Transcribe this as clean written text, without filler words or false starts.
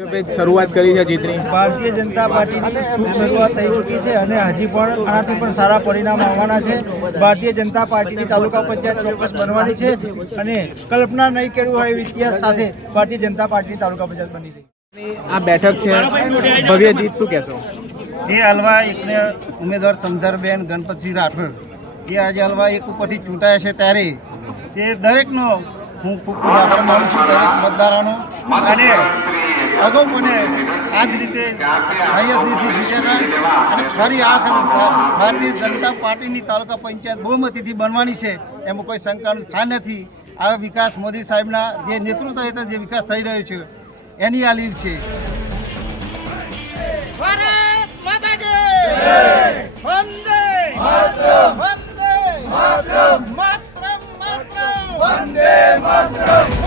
શરૂઆત કરી છે જીતની? ભારતીય જનતા પાર્ટીની શુભ શરૂઆત થઈ ચૂકી છે અને હજી પણ આનાથી પણ સારા પરિણામ આવવાના છે. ભારતીય જનતા પાર્ટીની તાલુકા પંચાયત ચોક્કસ બનવાની છે અને કલ્પના નહીં કર્યું હોય એવી ઇતિહાસ સાથે ભારતીય જનતા પાર્ટીની તાલુકા પંચાયત બની છે. આ બેઠક છે, ભવ્ય જીત, શું કહેશો? એ હલવા એકને ઉમેદવાર સમધારબેન ગણપતસિંહ રાઠોડ એ આજે હલવા એક ઉપરથી ચૂંટાયા છે ત્યારે તે દરેકનો હું ખૂબ ખૂબ આભાર માનું છું, દરેક મતદારોનો. અને અગાઉ પણ આ જ રીતે હાઈએસ્ટથી જીત્યા હતા અને ફરી આ વખતે ભારતીય જનતા પાર્ટીની તાલુકા પંચાયત બહુમતીથી બનવાની છે, એમાં કોઈ શંકાનું સ્થાન નથી. આ વિકાસ મોદી સાહેબના જે નેતૃત્વ હેઠળ જે વિકાસ થઈ રહ્યો છે એની આ લીડ છે. વંદે માતરમ.